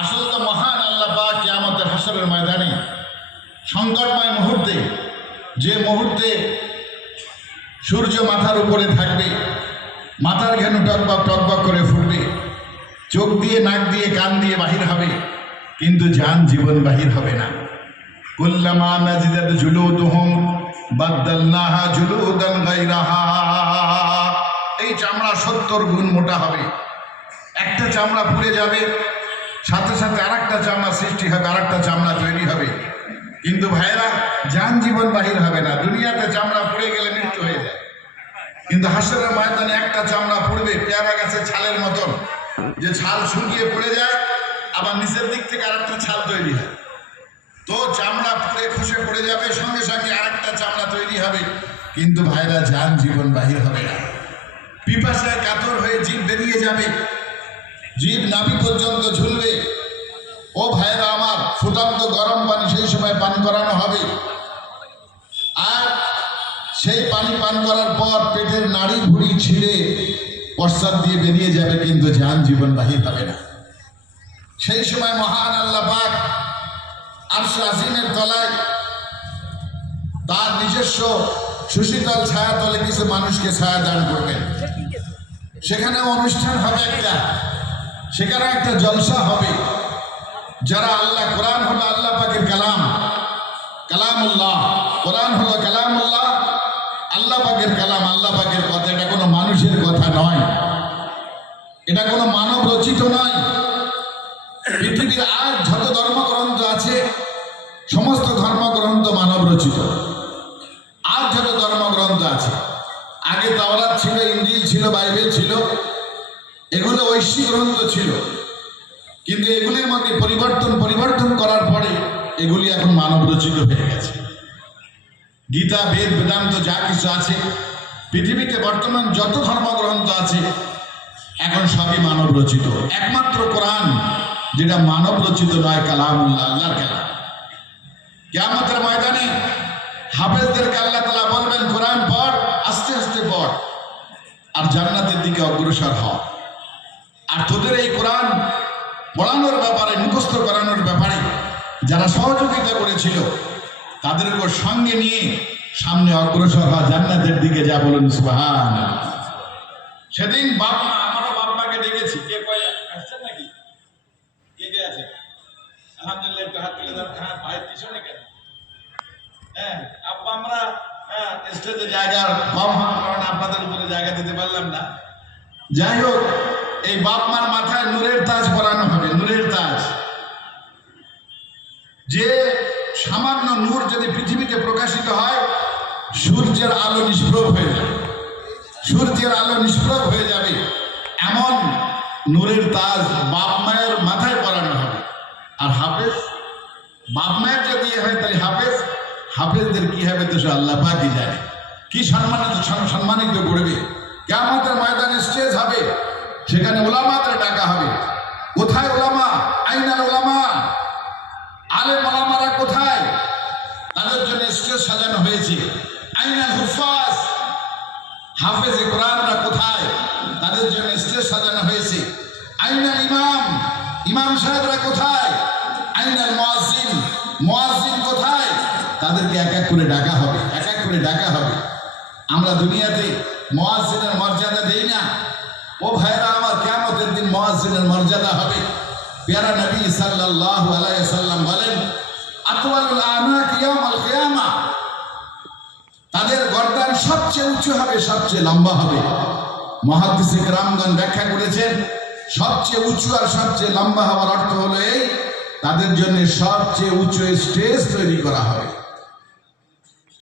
আসলে তো মহান আল্লাহ পাক কিয়ামতের হাসরের ময়দানে সংকটময় মুহূর্তে, যে মুহূর্তে সূর্য মাথার উপরে থাকবে, মাথার ঘেনু টকবক টকবক করে ফুটবে, চোখ দিয়ে নাক দিয়ে কান দিয়ে বাহির হবে, কিন্তু জান জীবন বাহির হবে না। কুল্লামা নাজিদাত জুলুদুহুম বাদদালনাহা জুলুদান গায়রাহা। এই চামড়া 70 গুণ মোটা হবে। একটা চামড়া পুড়ে যাবে, সাথে সাথে আরেকটা চামড়া সৃষ্টি হবে, আরেকটা চামড়া তৈরি হবে, কিন্তু ভাইরা জান জীবন বাহির হবে না। দুনিয়াতে চামড়া পুড়ে গেলে মৃত্যু হয়ে যায়, কিন্তু হাসরের ময়দানে একটা চামড়া পুড়বে পেয়ারা গাছের ছালের মতন, যে ছাল শুকিয়ে পড়ে যায়, আবার নিচের দিক থেকে আরেকটা ছাল তৈরি হয়। তো চামড়া পুড়ে খসে পড়ে যাবে, সঙ্গে সঙ্গে আরেকটা চামড়া তৈরি হবে, কিন্তু ভাইরা জান জীবন বাহির হবে না। পিপাসায় কাতর হয়ে জীব বেরিয়ে যাবে, জীব নাভি পর্যন্ত ঝুলবে। ও ভাইরা আমার, ফুটন্ত গরম পানি সেই সময় পান করানো হবে, আর সেই পানি পান করার পর পেটের নাড়ি ভুড়ি ছিঁড়ে প্রস্রাব দিয়ে বেরিয়ে যাবে, কিন্তু জান জীবন বাহির হবে না। সেই সময় মহান আল্লাহ পাক আরশ আজিমের তলায় তার নিজস্ব সুশীতল ছায়া তলে কিছু মানুষকে ছায়া দান করবেন। সেখানে অনুষ্ঠান হবে একটা, সেখানে একটা জলসা হবে। যারা আল্লাহ, কোরআন হলো আল্লাহ পাকের কালাম, কালামুল্লাহ, কোরআন হলো কালামুল্লাহ, আল্লাহ পাকের কালাম, আল্লাহ পাকের কথা। এটা কোনো মানুষের কথা নয়, এটা কোনো মানব রচিত নয়। পৃথিবীর আজ যত ধর্মগ্রন্থ আছে, সমস্ত ধর্মগ্রন্থ মানব রচিত। আজ যত ধর্মগ্রন্থ আছে, আগে তাওরাত ছিল, ইনজিল ছিল, বাইবেল ছিল, এগুলো ঐশী গ্রন্থ ছিল, কিন্তু এগুলির মধ্যে পরিবর্তন করার পরে এগুলি এখন মানব রচিত হয়ে গেছে। গীতা, বেদ, বেদান্ত যা কিছু আছে পৃথিবীতে, বর্তমান যত ধর্মগ্রন্থ আছে এখন সবই মানব রচিত। একমাত্র কোরআন যেটা মানব রচিত নয়, কালামুল্লাহ, আল্লাহর কালাম। কিয়ামতের ময়দানে হাফেজদেরকে আল্লাহ তাআলা বলবেন, কোরআন পড়, আস্তে আস্তে পড়, আর জান্নাতের দিকে অগ্রসর হ। আর তোদের এই কোরআন পড়ানোর ব্যাপারে, মুখস্থ করানোর ব্যাপারে যারা সহযোগিতা করেছিল তাদের উপর সঙ্গে নিয়ে সামনে অগ্রসর হওয়া, জান্নাতের দিকে যা। বলুন সুবহানাল্লাহ। সেদিন বাপ মা, আমারও বাপ মাকে ডেকেছি। কে কয় আসছেন নাকি? কে কে আছে? আলহামদুলিল্লাহ, একটু হাত তুলে দাও। হ্যাঁ, ভাইয়ের পিছনে কেন? হ্যাঁ, আব্বা আমরা স্টেজে জায়গা কম হওয়ার কারণে আপনাদের উপরে জায়গা দিতে পারলাম না। যাই হোক, এই বাপ মার মাথায় নূরের তাজ পরানো হবে, নূরের তাজ। যে সামান্য নূর যদি পৃথিবীতে প্রকাশিত হয়, সূর্যের আলো নিষ্প্রভ হয়ে যাবে, সূর্যের আলো নিষ্প্রভ হয়ে যাবে, এমন নূরের তাজ বাপ মায়ের মাথায় পরানো হবে। আর হাফেজ, বাপ মায়ের যদি হয় তাহলে হাফেজ, হাফেজদের কি হবে তো সে আল্লাহ পাকই জানে। কি সম্মানিত করবে। কিয়ামতের ময়দানে স্টেজ হবে, সেখানে উলামাদের ডাকা হবে। কোথায় উলামা? আইনাল উলামা? আলেম উলামারা কোথায়? তাদের জন্য স্টেজ সাজানো হয়েছে। আইনাল হুফাজ? হাফেজে কোরআনরা কোথায়? তাদের জন্য স্টেজ সাজানো হয়েছে। আইনাল ইমাম? ইমাম সাহেবরা কোথায়? আইনাল মুয়াজ্জিন? মুয়াজ্জিন কোথায়? তাদেরকে এক এক করে ডাকা হবে, এক এক করে ডাকা হবে। আমরা দুনিয়াতে মুয়াজ্জিনের মর্যাদা দেই না। ও ভাইরা আমার, কিয়ামতের দিন মুয়াজ্জিনের মর্যাদা হবে। প্যারা নবী সাল্লাল্লাহু আলাইহি ওয়াসাল্লাম বলেন, আতওয়ালুল আনাক ইয়াউমাল কিয়ামা, তাদের গর্দান সবচেয়ে উঁচু হবে, সবচেয়ে লম্বা হবে। মুহাদ্দিসে কেরামগণ ব্যাখ্যা করেছেন, সবচেয়ে উঁচু আর সবচেয়ে লম্বা হওয়ার অর্থ হলো এই, তাদের জন্য সবচেয়ে উঁচু স্টেজ তৈরি করা হবে।